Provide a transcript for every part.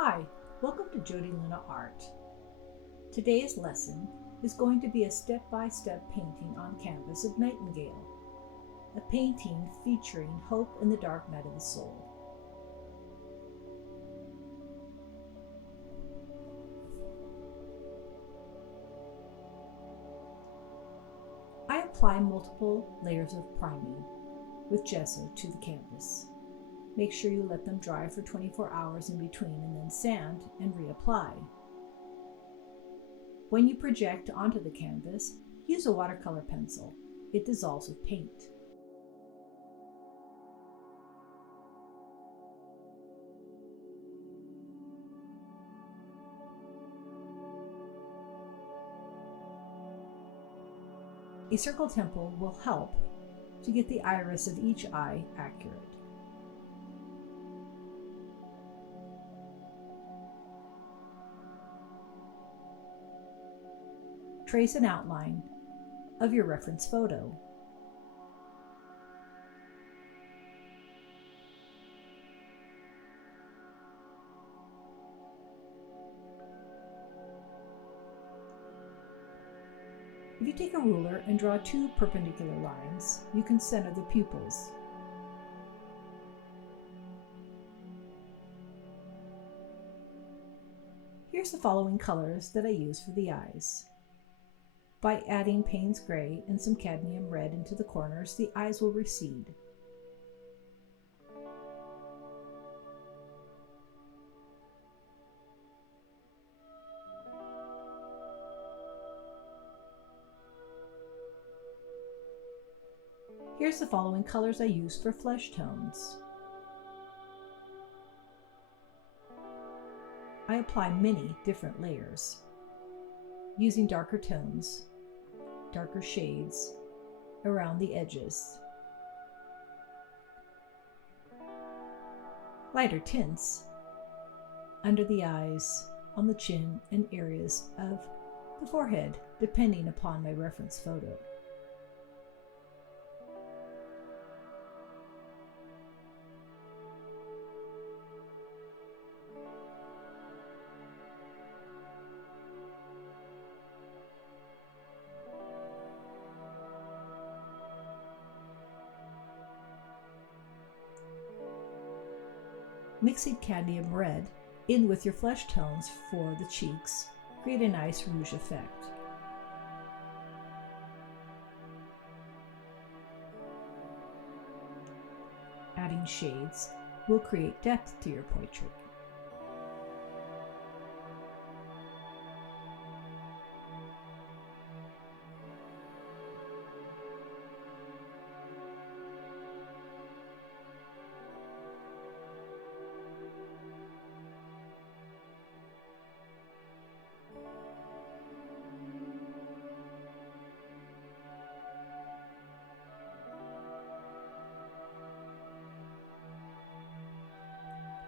Hi, welcome to JoDee Luna Art. Today's lesson is going to be a step-by-step painting on canvas of Nightingale, a painting featuring hope in the dark night of the soul. I apply multiple layers of priming with gesso to the canvas. Make sure you let them dry for 24 hours in between and then sand and reapply. When you project onto the canvas, use a watercolor pencil. It dissolves with paint. A circle temple will help to get the iris of each eye accurate. Trace an outline of your reference photo. If you take a ruler and draw two perpendicular lines, you can center the pupils. Here's the following colors that I use for the eyes. By adding Payne's gray and some cadmium red into the corners, the eyes will recede. Here's the following colors I use for flesh tones. I apply many different layers, using darker tones, darker shades around the edges, lighter tints under the eyes, on the chin, and areas of the forehead, depending upon my reference photo. Mixing cadmium red in with your flesh tones for the cheeks create a nice rouge effect. Adding shades will create depth to your portrait.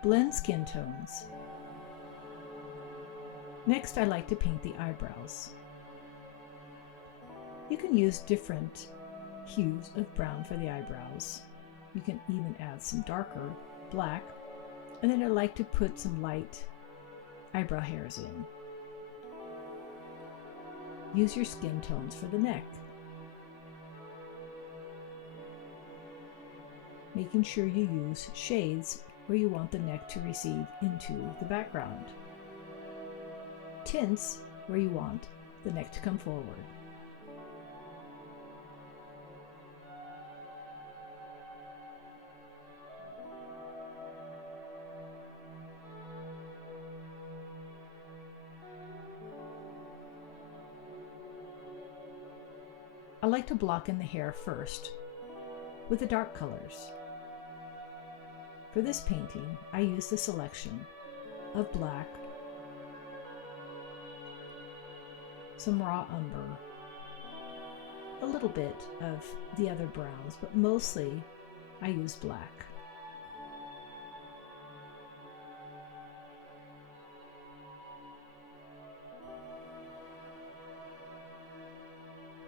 Blend skin tones. Next, I like to paint the eyebrows. You can use different hues of brown for the eyebrows. You can even add some darker black, and then I like to put some light eyebrow hairs in. Use your skin tones for the neck, making sure you use shades where you want the neck to recede into the background. Tints where you want the neck to come forward. I like to block in the hair first with the dark colors. For this painting, I used a selection of black, some raw umber, a little bit of the other browns, but mostly I used black.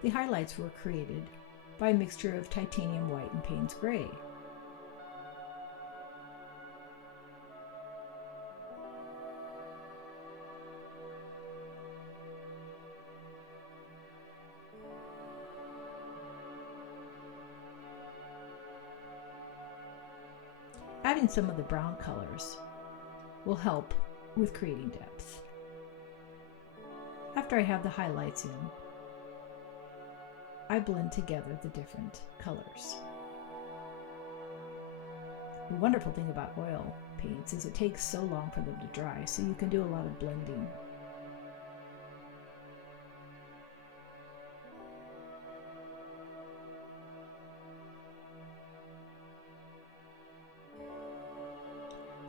The highlights were created by a mixture of titanium white and Payne's gray. . applying some of the brown colors will help with creating depth. After I have the highlights in, I blend together the different colors. The wonderful thing about oil paints is it takes so long for them to dry, so you can do a lot of blending.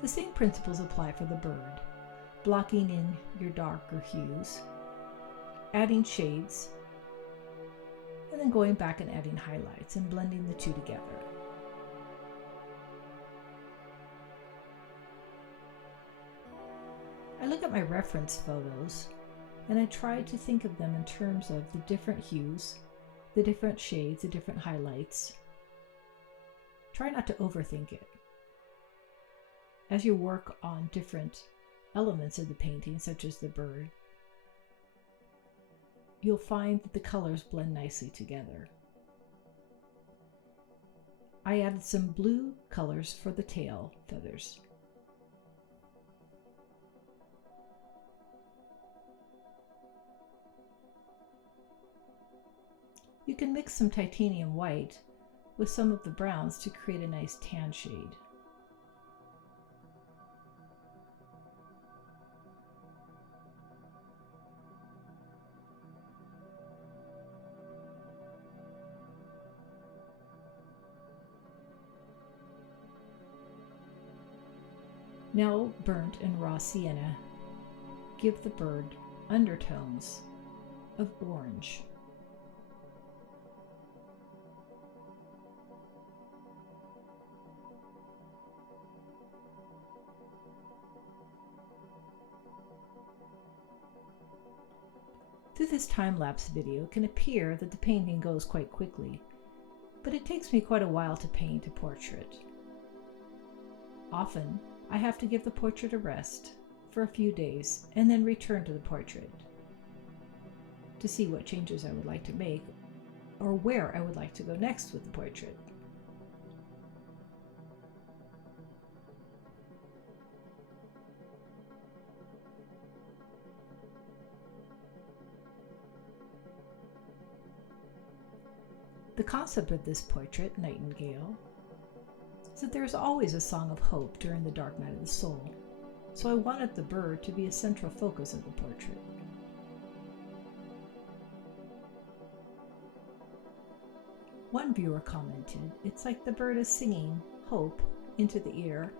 The same principles apply for the bird, blocking in your darker hues, adding shades, and then going back and adding highlights and blending the two together. I look at my reference photos and I try to think of them in terms of the different hues, the different shades, the different highlights. Try not to overthink it. As you work on different elements of the painting, such as the bird, you'll find that the colors blend nicely together. I added some blue colors for the tail feathers. You can mix some titanium white with some of the browns to create a nice tan shade. Now burnt and raw sienna give the bird undertones of orange. Through this time-lapse video, it can appear that the painting goes quite quickly, but it takes me quite a while to paint a portrait. Often, I have to give the portrait a rest for a few days and then return to the portrait to see what changes I would like to make or where I would like to go next with the portrait. The concept of this portrait, Nightingale, is that there is always a song of hope during the dark night of the soul, so I wanted the bird to be a central focus of the portrait. One viewer commented, "It's like the bird is singing hope into the ear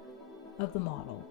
of the model."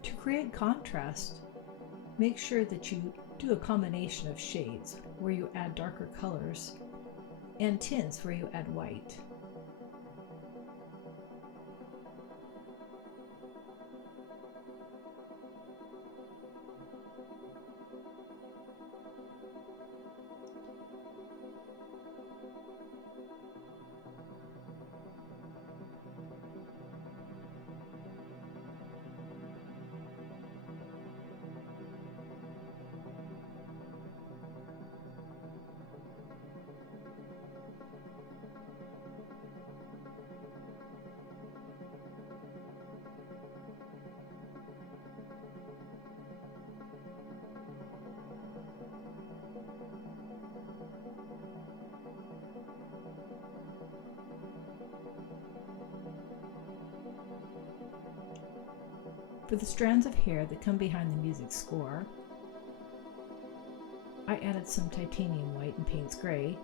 To create contrast, make sure that you do a combination of shades where you add darker colors and tints where you add white. For the strands of hair that come behind the music score, I added some titanium white and Payne's gray,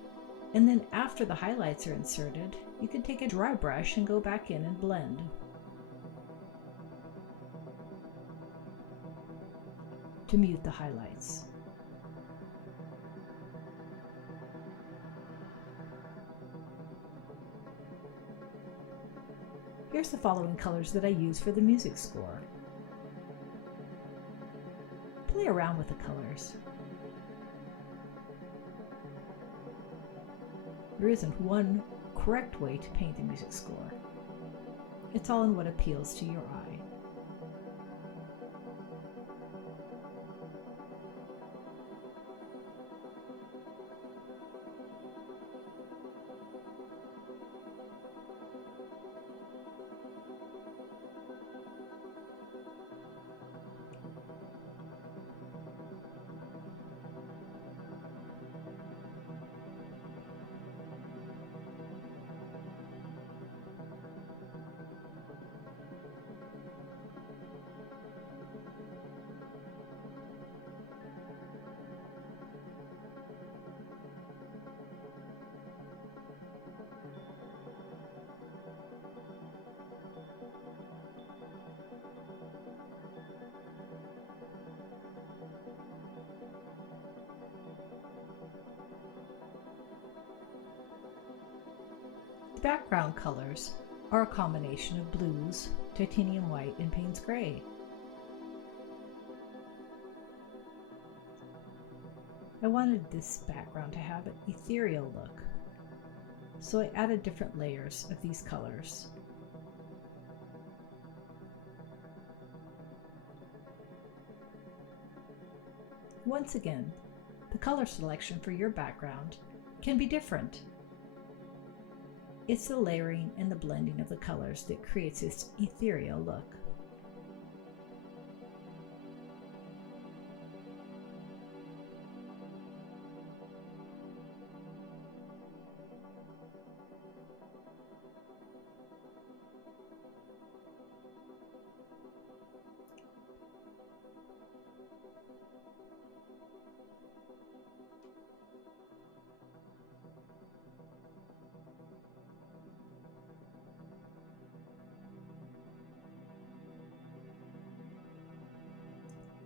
and then after the highlights are inserted, you can take a dry brush and go back in and blend. To mute the highlights. Here's the following colors that I use for the music score. Play around with the colors. There isn't one correct way to paint a music score. It's all in what appeals to your eye. Background colors are a combination of blues, titanium white, and Payne's gray. I wanted this background to have an ethereal look, so I added different layers of these colors. Once again, the color selection for your background can be different. It's the layering and the blending of the colors that creates this ethereal look.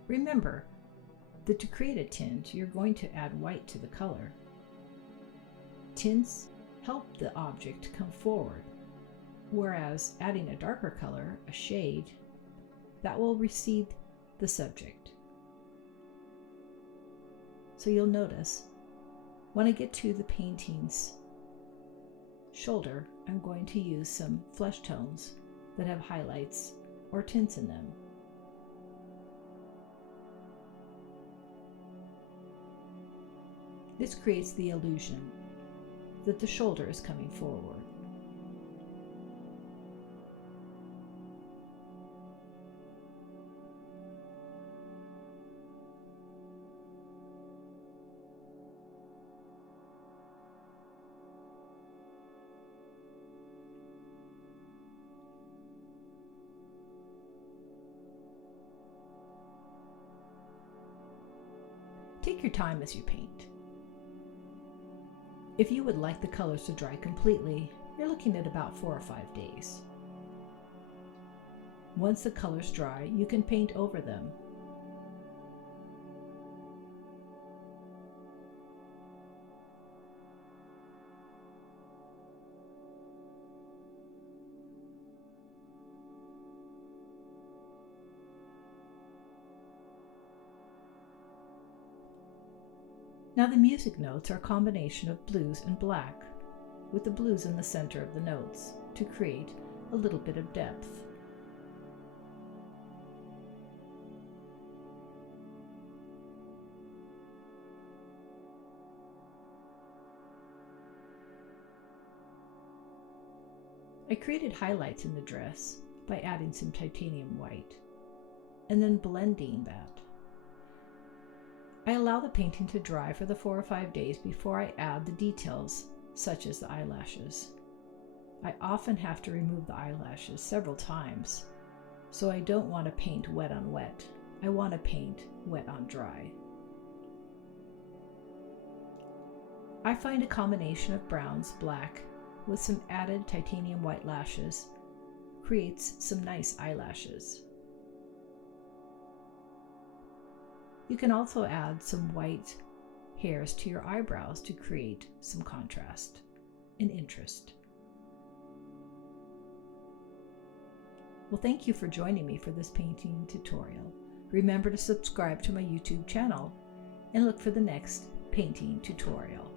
Remember that to create a tint, you're going to add white to the color. Tints help the object come forward, whereas adding a darker color, a shade, that will recede the subject. So you'll notice when I get to the painting's shoulder, I'm going to use some flesh tones that have highlights or tints in them. This creates the illusion that the shoulder is coming forward. Take your time as you paint. If you would like the colors to dry completely, you're looking at about 4 or 5 days. Once the colors dry, you can paint over them. Now the music notes are a combination of blues and black, with the blues in the center of the notes to create a little bit of depth. I created highlights in the dress by adding some titanium white and then blending that. I allow the painting to dry for the 4 or 5 days before I add the details, such as the eyelashes. I often have to remove the eyelashes several times, so I don't want to paint wet on wet. I want to paint wet on dry. I find a combination of browns, black, with some added titanium white lashes creates some nice eyelashes. You can also add some white hairs to your eyebrows to create some contrast and interest. Well, thank you for joining me for this painting tutorial. Remember to subscribe to my YouTube channel and look for the next painting tutorial.